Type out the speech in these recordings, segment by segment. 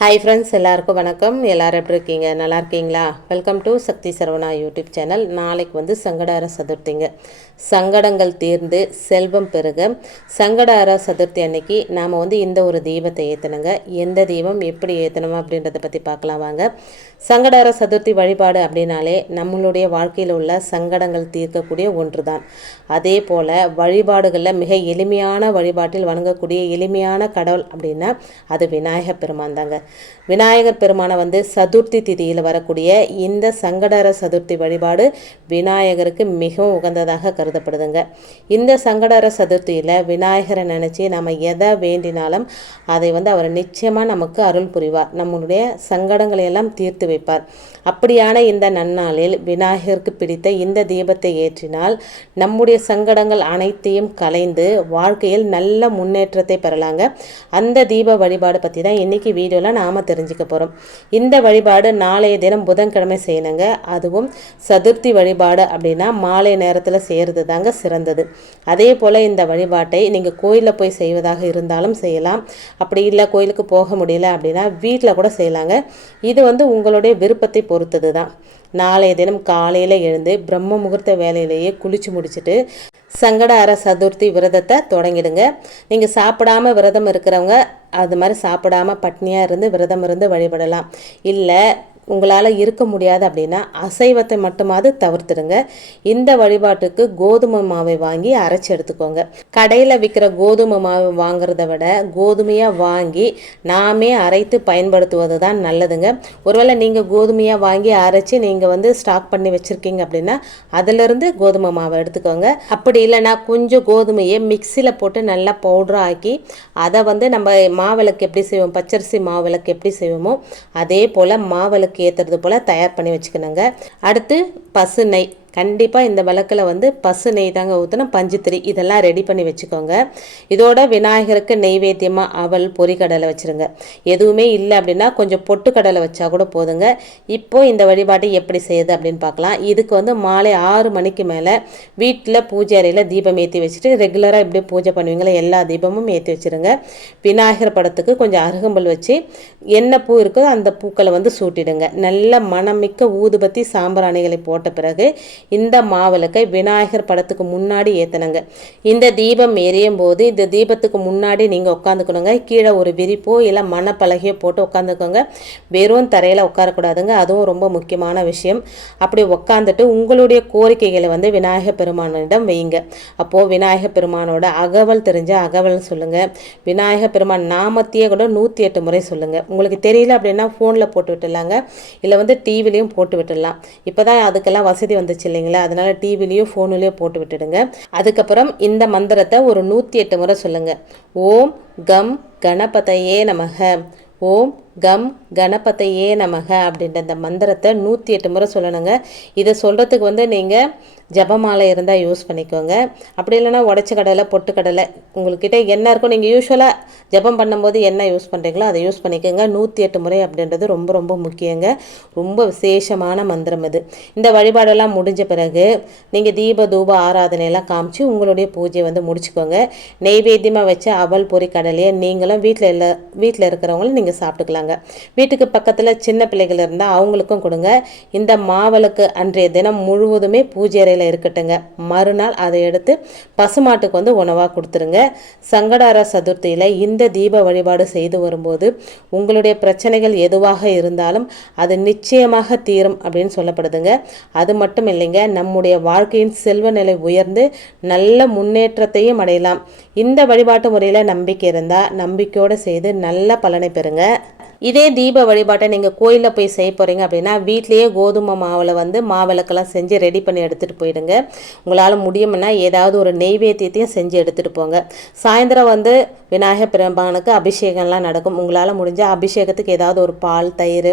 Hi friends எல்லாருக்கும் வணக்கம். எல்லாரும் எப்படி இருக்கீங்க? நல்லா இருக்கீங்களா? Welcome to Sakthi Saravana YouTube channel நாளைக்கு வந்து சங்கடார சதுர்த்திங்க. சங்கடங்கள் தீர்ந்து செல்வம் பெருக. சங்கடார சதுர்த்தி அன்னைக்கு நாம் வந்து இந்த ஒரு தீபத்தை ஏற்றணுங்க எந்த தீபம் எப்படி ஏற்றணும் அப்படின்றத பற்றி பார்க்கலாம் வாங்க. சங்கடார சதுர்த்தி வழிபாடு அப்படின்னாலே நம்மளுடைய வாழ்க்கையில் உள்ள சங்கடங்கள் தீர்க்கக்கூடிய ஒன்று தான் அதே போல் வழிபாடுகளில் மிக எளிமையான வழிபாட்டில் வணங்கக்கூடிய எளிமையான கடவுள் அப்படின்னா அது விநாயகப் பெருமான் தாங்க. விநாயகர் பெருமானை வந்து சதுர்த்தி திதியில் வரக்கூடிய இந்த சங்கடர சதுர்த்தி வழிபாடு விநாயகருக்கு மிகவும் உகந்ததாக கருதப்படுதுங்க. இந்த சங்கடர சதுர்த்தியில் விநாயகரை நினச்சி நம்ம எதை வேண்டினாலும் அதை வந்து அவர் நிச்சயமாக நமக்கு அருள் புரிவார். நம்மளுடைய சங்கடங்களை எல்லாம் தீர்த்து வைப்பார். அப்படியான இந்த நன்னாளில் விநாயகருக்கு பிடித்த இந்த தீபத்தை ஏற்றினால் நம்முடைய சங்கடங்கள் அனைத்தையும் கலைந்து வாழ்க்கையில் நல்ல முன்னேற்றத்தை பெறலாங்க. அந்த தீப வழிபாடு பற்றி தான் இன்றைக்கி வீடியோவில் நாம் தெரிஞ்சுக்க போகிறோம் இந்த வழிபாடு நாளைய தினம் புதன்கிழமை செய்யணுங்க. அதுவும் சதுர்த்தி வழிபாடு அப்படின்னா மாலை நேரத்தில் செய்கிறது தாங்க சிறந்தது. அதே போல் இந்த வழிபாட்டை நீங்கள் கோயிலில் போய் செய்வதாக இருந்தாலும் செய்யலாம். அப்படி இல்லை கோயிலுக்கு போக முடியல அப்படின்னா வீட்டில் கூட செய்யலாங்க. இது வந்து உங்களுடைய விருப்பத்தை பொறுத்தது தான் நாளைய தினம் காலையில் எழுந்து பிரம்ம முகூர்த்த வேலையிலேயே குளிச்சு முடிச்சுட்டு சங்கடார சதுர்த்தி விரதத்தை தொடங்கிடுங்க. நீங்கள் சாப்பிடாம விரதம் இருக்கிறவங்க அது மாதிரி சாப்பிடாம பட்னியாக இருந்து விரதம் இருந்து வழிபடலாம். இல்லை உங்களால் இருக்க முடியாது அப்படின்னா அசைவத்தை மட்டுமாவது தவிர்த்துடுங்க. இந்த வழிபாட்டுக்கு கோதுமை மாவை வாங்கி அரைச்சி எடுத்துக்கோங்க. கடையில் விற்கிற கோதுமை மாவு வாங்குறத விட கோதுமையாக வாங்கி நாமே அரைத்து பயன்படுத்துவது தான் நல்லதுங்க. ஒருவேளை நீங்கள் கோதுமையாக வாங்கி அரைச்சி நீங்கள் வந்து ஸ்டாக் பண்ணி வச்சுருக்கீங்க அப்படின்னா அதிலிருந்து கோதுமை மாவை எடுத்துக்கோங்க. அப்படி இல்லைன்னா கொஞ்சம் கோதுமையை மிக்சியில் போட்டு நல்லா பவுடராக ஆக்கி அதை வந்து நம்ம மாவிளக்கு எப்படி செய்வோம்? பச்சரிசி மாவிளக்கு எப்படி செய்வோமோ அதே போல் மாவிளக்கு ஏற்றுறது போல் தயார் பண்ணி வச்சுக்கணுங்க. அடுத்து பசு நெய். கண்டிப்பாக இந்த விளக்கில் வந்து பசு நெய் தாங்க ஊற்றணும் பஞ்சுத்திரி இதெல்லாம் ரெடி பண்ணி வச்சுக்கோங்க. இதோட விநாயகருக்கு நெய்வேத்தியமாக அவல் பொறிக்கடலை வச்சுருங்க. எதுவுமே இல்லை அப்படின்னா கொஞ்சம் பொட்டுக்கடலை வச்சா கூட போதுங்க. இப்போ இந்த வழிபாட்டை எப்படி செய்யுது அப்படின்னு பார்க்கலாம். இதுக்கு வந்து மாலை ஆறு மணிக்கு மேலே வீட்டில் பூஜை அறையில் தீபம் ஏற்றி வச்சுட்டு ரெகுலராக இப்படி பூஜை பண்ணுவீங்களா? எல்லா தீபமும் ஏற்றி வச்சுருங்க. விநாயகர் படத்துக்கு கொஞ்சம் அருகம்பல் வச்சு என்ன பூ இருக்கோ அந்த பூக்களை வந்து சூட்டிடுங்க. நல்ல மனமிக்க ஊதுபத்தி சாம்பிராணிகளை போட்ட பிறகு இந்த மாவிளக்கை விநாயகர் படத்துக்கு முன்னாடி ஏற்றணுங்க இந்த தீபம் எரியும் போது இந்த தீபத்துக்கு முன்னாடி நீங்கள் உட்காந்துக்கணுங்க. கீழே ஒரு விரிப்போ இல்லை மணப்பலகையோ போட்டு உட்காந்துக்கோங்க. வெறும் தரையில் உட்காரக்கூடாதுங்க. அதுவும் ரொம்ப முக்கியமான விஷயம். அப்படி உட்காந்துட்டு உங்களுடைய கோரிக்கைகளை வந்து விநாயகர் பெருமானிடம் வையுங்க. அப்போது விநாயகர் பெருமானோட அகவல் தெரிஞ்ச அகவல் சொல்லுங்கள் விநாயகர் பெருமான் நாமத்தையே கூட நூற்றி எட்டு முறை சொல்லுங்கள் உங்களுக்கு தெரியல அப்படின்னா ஃபோனில் போட்டு விட்டுலாங்க இல்லை வந்து டிவிலையும் போட்டு விட்டுடலாம். இப்போ தான் அதுக்கெல்லாம் வசதி வந்துச்சு. இல்லைங்களா? அதனால டிவிலையோ ஃபோனுலேயோ போட்டு விட்டுடுங்க. அதுக்கப்புறம் இந்த மந்திரத்தை ஒரு நூற்றி எட்டு முறை சொல்லுங்கள் ஓம் கம் கணபதையே நமக. ஓம் கம் கணபதையே நமக அப்படின்ற இந்த மந்திரத்தை நூற்றி எட்டு முறை சொல்லணுங்க. இதை சொல்கிறதுக்கு வந்து நீங்கள் ஜபமாலை இருந்தால் யூஸ் பண்ணிக்கோங்க. அப்படி இல்லைன்னா உடச்ச கடலை பொட்டு கடலை உங்கள்கிட்ட என்ன இருக்கும் நீங்கள் யூஸ்வலாக ஜபம் பண்ணும்போது என்ன யூஸ் பண்ணுறீங்களோ அதை யூஸ் பண்ணிக்கோங்க. நூற்றி எட்டு முறை அப்படின்றது ரொம்ப ரொம்ப முக்கியங்க. ரொம்ப விசேஷமான மந்திரம் இது இந்த வழிபாடெல்லாம் முடிஞ்ச பிறகு நீங்கள் தீப தூப ஆராதனையெல்லாம் காமிச்சு உங்களுடைய பூஜையை வந்து முடிச்சுக்கோங்க. நெய்வேத்தியமாக வச்ச அவல் பொரி கடலையை நீங்களும் வீட்டில் இல்லை வீட்டில் இருக்கிறவங்களும் நீங்கள் சாப்பிட்டுக்கலாங்க. வீட்டுக்கு பக்கத்தில் சின்ன பிள்ளைகள் இருந்தால் அவங்களுக்கும் கொடுங்க. இந்த மாவளுக்கு அன்றைய தினம் முழுவதுமே பூஜை அறையில் இருக்கட்டுங்க. மறுநாள் அதை எடுத்து பசுமாட்டுக்கு வந்து உணவாக கொடுத்துருங்க. சங்கடார சதுர்த்தியில் இந்த தீப வழிபாடு செய்து வரும்போது உங்களுடைய பிரச்சனைகள் எதுவாக இருந்தாலும் அது நிச்சயமாக தீரும் அப்படின்னு சொல்லப்படுதுங்க. அது மட்டும் இல்லைங்க நம்முடைய வாழ்க்கையின் செல்வ நிலை உயர்ந்து நல்ல முன்னேற்றத்தையும் அடையலாம். இந்த வழிபாட்டு முறையில் நம்பிக்கை இருந்தால் நம்பிக்கையோடு செய்து நல்ல பலனை பெறுங்க. இதே தீப வழிபாட்டை நீங்கள் கோயிலில் போய் செய்ய போகிறீங்க அப்படின்னா வீட்லேயே கோதுமை மாவில் வந்து மாவிளக்கெல்லாம் செஞ்சு ரெடி பண்ணி எடுத்துகிட்டு போயிடுங்க. உங்களால் முடியும்னா ஏதாவது ஒரு நெய்வேத்தியத்தையும் செஞ்சு எடுத்துகிட்டு போங்க. சாயந்தரம் வந்து விநாயகர் பெருமானுக்கு அபிஷேகம்லாம் நடக்கும். உங்களால் முடிஞ்சால் அபிஷேகத்துக்கு ஏதாவது ஒரு பால் தயிர்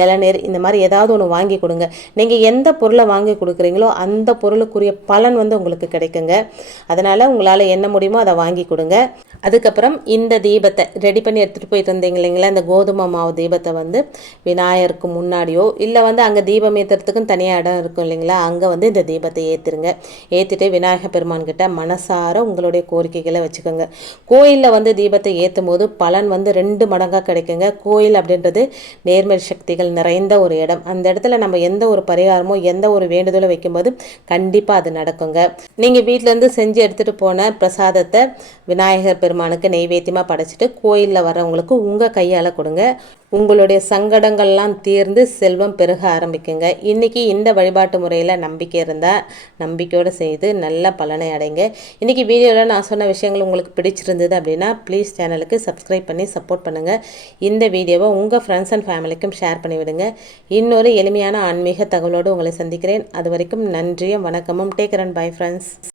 இளநீர் இந்த மாதிரி ஏதாவது ஒன்று வாங்கி கொடுங்க. நீங்கள் எந்த பொருளை வாங்கி கொடுக்குறீங்களோ அந்த பொருளுக்குரிய பலன் வந்து உங்களுக்கு கிடைக்குங்க. அதனால் உங்களால் என்ன முடியுமோ அதை வாங்கி கொடுங்க. அதுக்கப்புறம் இந்த தீபத்தை ரெடி பண்ணி எடுத்துகிட்டு போயிட்டு இருந்தீங்க இல்லைங்களா இந்த கோதுமை மாவு தீபத்தை வந்து விநாயகருக்கு முன்னாடியோ இல்லை வந்து அங்கே தீபம் ஏற்றுறதுக்குன்னு தனியாக இடம் இருக்கும் இல்லைங்களா? அங்கே வந்து இந்த தீபத்தை ஏற்றுருங்க ஏற்றிட்டு விநாயகர் பெருமான் கிட்ட மனசார உங்களுடைய கோரிக்கைகளை வச்சுக்கோங்க. கோயிலில் வந்து தீபத்தை ஏற்றும் போது பலன் வந்து ரெண்டு மடங்காக கிடைக்குங்க. கோயில் அப்படின்றது நேர்மறை சக்திகள் நிறைந்த ஒரு இடம். அந்த இடத்துல நம்ம எந்த ஒரு பரிகாரமோ எந்த ஒரு வேண்டுதலும் வைக்கும்போது கண்டிப்பாக அது நடக்குங்க. நீங்கள் வீட்டிலேருந்து செஞ்சு எடுத்துகிட்டு போன பிரசாதத்தை விநாயகர் பெருமானுக்கு நெய்வேத்தியமாக படைச்சிட்டு கோயிலில் வரவங்களுக்கு உங்கள் கையால் கொடுங்க. உங்களுடைய சங்கடங்கள்லாம் தீர்ந்து செல்வம் பெருக ஆரம்பிக்குங்க. இன்றைக்கி இந்த வழிபாட்டு முறையில் நம்பிக்கை இருந்தால் நம்பிக்கையோடு செய்து நல்ல பலனை அடைங்க. இன்றைக்கி வீடியோவில் நான் சொன்ன விஷயங்கள் உங்களுக்கு பிடிச்சிருந்தது அப்படின்னா ப்ளீஸ் சேனலுக்கு சப்ஸ்கிரைப் பண்ணி சப்போர்ட் பண்ணுங்கள் இந்த வீடியோவை உங்கள் ஃப்ரெண்ட்ஸ் அண்ட் ஃபேமிலிக்கும் ஷேர் பண்ணிவிடுங்க இன்னொரு எளிமையான ஆன்மீக தகவலோடு உங்களை சந்திக்கிறேன். அது வரைக்கும் நன்றியும் வணக்கமும். Take run bye friends